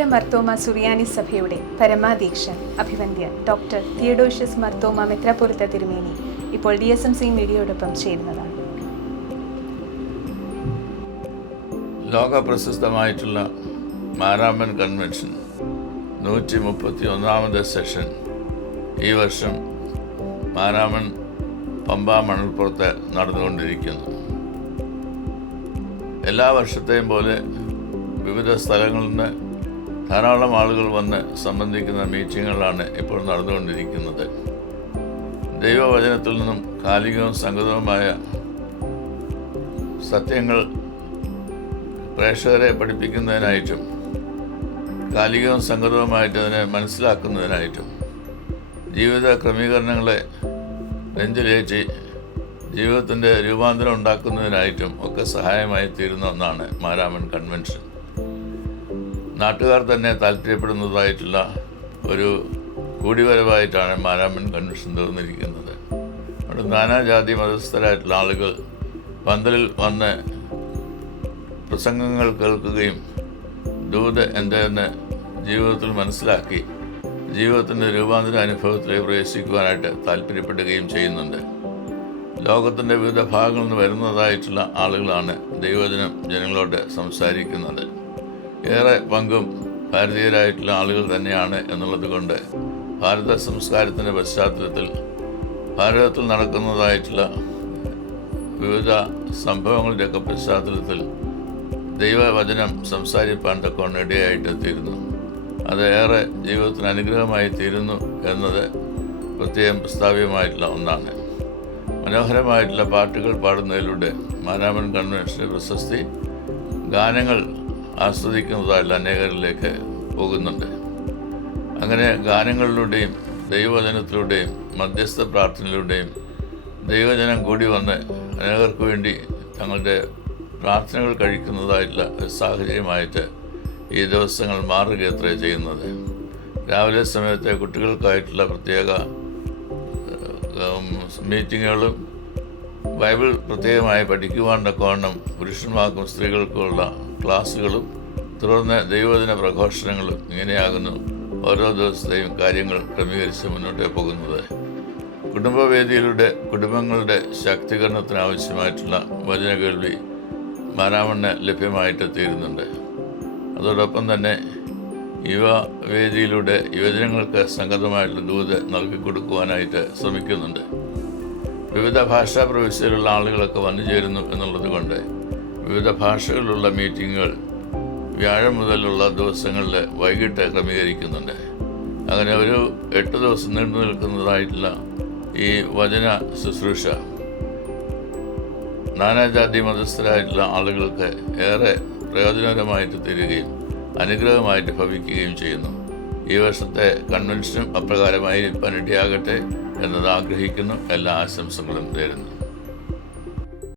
മലങ്കര മർത്തോമ സുറിയാനി സഭയുടെ പരമാധ്യക്ഷൻ അഭിവന്ദ്യ doctor Theodosius Mar Thoma മെത്രാപ്പൊലീത്ത തിരുമേനി ഇപ്പോൾ DSMC മീഡിയയോടൊപ്പം ചേരുന്നതാണ്. ലോക പ്രശസ്തമായിട്ടുള്ള മാരാമൻ കൺവെൻഷൻ 131ാമത് സെഷൻ ഈ വർഷം മാരാമൻ പമ്പ മണൽപ്പുറത്ത് നടന്നുകൊണ്ടിരിക്കുന്നു. എല്ലാ വർഷത്തെയും പോലെ വിവിധ സ്ഥലങ്ങളിൽ നിന്ന് ധാരാളം ആളുകൾ വന്ന് സംബന്ധിക്കുന്ന മീറ്റിങ്ങുകളാണ് ഇപ്പോൾ നടന്നുകൊണ്ടിരിക്കുന്നത്. ദൈവവചനത്തിൽ നിന്നും കാലികവും സംഗതവുമായ സത്യങ്ങൾ പ്രേക്ഷകരെ പഠിപ്പിക്കുന്നതിനായിട്ടും കാലികവും സംഗതവുമായിട്ട് അതിനെ മനസ്സിലാക്കുന്നതിനായിട്ടും ജീവിത ക്രമീകരണങ്ങളെ നെഞ്ചിലേറ്റി ജീവിതത്തിൻ്റെ രൂപാന്തരം ഉണ്ടാക്കുന്നതിനായിട്ടും ഒക്കെ സഹായമായി തീരുന്ന ഒന്നാണ് മാരാമൻ കൺവെൻഷൻ. നാട്ടുകാർ തന്നെ താല്പര്യപ്പെടുന്നതായിട്ടുള്ള ഒരു കൂടിവരവായിട്ടാണ് മാരാമൻ കൺവെൻഷൻ തീർന്നിരിക്കുന്നത്. അവിടെ നാനാജാതി മതസ്ഥരായിട്ടുള്ള ആളുകൾ പന്തലിൽ വന്ന് പ്രസംഗങ്ങൾ കേൾക്കുകയും ദൂത് എന്തെന്ന് ജീവിതത്തിൽ മനസ്സിലാക്കി ജീവിതത്തിൻ്റെ രൂപാന്തര അനുഭവത്തിലേക്ക് പ്രവേശിക്കുവാനായിട്ട് താല്പര്യപ്പെടുകയും ചെയ്യുന്നുണ്ട്. ലോകത്തിൻ്റെ വിവിധ ഭാഗങ്ങളിൽ നിന്ന് വരുന്നതായിട്ടുള്ള ആളുകളാണ് ദൈവവചനം ജനങ്ങളോട് സംസാരിക്കുന്നത്. ഏറെ പങ്കും ഭാരതീയരായിട്ടുള്ള ആളുകൾ തന്നെയാണ് എന്നുള്ളത് കൊണ്ട് ഭാരത സംസ്കാരത്തിൻ്റെ പശ്ചാത്തലത്തിൽ ഭാരതത്തിൽ നടക്കുന്നതായിട്ടുള്ള വിവിധ സംഭവങ്ങളുടെയൊക്കെ പശ്ചാത്തലത്തിൽ ദൈവവചനം സംസാരിപ്പാൻ തക്കവണ്ണം ഇടയായിട്ട് തീരുന്നു. അത് ഏറെ ജീവിതത്തിന് അനുഗ്രഹമായി തീരുന്നു എന്നത് പ്രത്യേകം പ്രസ്താവ്യമായിട്ടുള്ള ഒന്നാണ്. മനോഹരമായിട്ടുള്ള പാട്ടുകൾ പാടുന്നതിലൂടെ മാരാമൻ കൺവെൻഷൻ്റെ പ്രശസ്തി ഗാനങ്ങൾ ആസ്വദിക്കുന്നതായിട്ടുള്ള അനേകരിലേക്ക് പോകുന്നുണ്ട്. അങ്ങനെ ഗാനങ്ങളിലൂടെയും ദൈവവചനത്തിലൂടെയും മധ്യസ്ഥ പ്രാർത്ഥനയിലൂടെയും ദൈവജനം കൂടി വന്ന് അനേകർക്ക് വേണ്ടി തങ്ങളുടെ പ്രാർത്ഥനകൾ കഴിക്കുന്നതായിട്ടുള്ള സാഹചര്യമായിട്ട് ഈ ദിവസങ്ങൾ മാറുകയത്രേ ചെയ്യുന്നത്. രാവിലെ സമയത്തെ കുട്ടികൾക്കായിട്ടുള്ള പ്രത്യേക മീറ്റിങ്ങുകളും ബൈബിൾ പ്രത്യേകമായി പഠിക്കുവാൻ തക്കവണ്ണം പുരുഷന്മാർക്കും സ്ത്രീകൾക്കുമുള്ള ക്ലാസ്സുകളും തുടർന്ന് ദൈവദിന പ്രഘോഷണങ്ങളും ഇങ്ങനെയാകുന്നു ഓരോ ദിവസത്തെയും കാര്യങ്ങൾ ക്രമീകരിച്ച് മുന്നോട്ട് പോകുന്നത്. കുടുംബവേദിയിലൂടെ കുടുംബങ്ങളുടെ ശാക്തീകരണത്തിന് ആവശ്യമായിട്ടുള്ള വചന കേൾവി മാരാമണ്ണ് ലഭ്യമായിട്ട് തീരുന്നുണ്ട്. അതോടൊപ്പം തന്നെ യുവവേദിയിലൂടെ യുവജനങ്ങൾക്ക് സംഗതമായിട്ടുള്ള ദൂത് നൽകിക്കൊടുക്കുവാനായിട്ട് ശ്രമിക്കുന്നുണ്ട്. വിവിധ ഭാഷാ പ്രവിശ്യയിലുള്ള ആളുകളൊക്കെ വന്നു ചേരുന്നു എന്നുള്ളത് കൊണ്ട് വിവിധ ഭാഷകളിലുള്ള മീറ്റിങ്ങുകൾ വ്യാഴം മുതലുള്ള ദിവസങ്ങളിൽ വൈകിട്ട് ക്രമീകരിക്കുന്നുണ്ട്. അങ്ങനെ ഒരു 8 ദിവസം നീണ്ടു നിൽക്കുന്നതായിട്ടുള്ള ഈ വചന ശുശ്രൂഷ നാനാജാതി മതസ്ഥരായിട്ടുള്ള ആളുകൾക്ക് ഏറെ പ്രയോജനകരമായിട്ട് തീരുകയും അനുഗ്രഹമായിട്ട് ഭവിക്കുകയും ചെയ്യുന്നു. ഈ വർഷത്തെ കൺവെൻഷനും അപ്രകാരമായി ഇരിക്കാൻ ഇടയാകട്ടെ എന്നത് ആഗ്രഹിക്കുന്നു. എല്ലാ ആശംസകളും നേരുന്നു.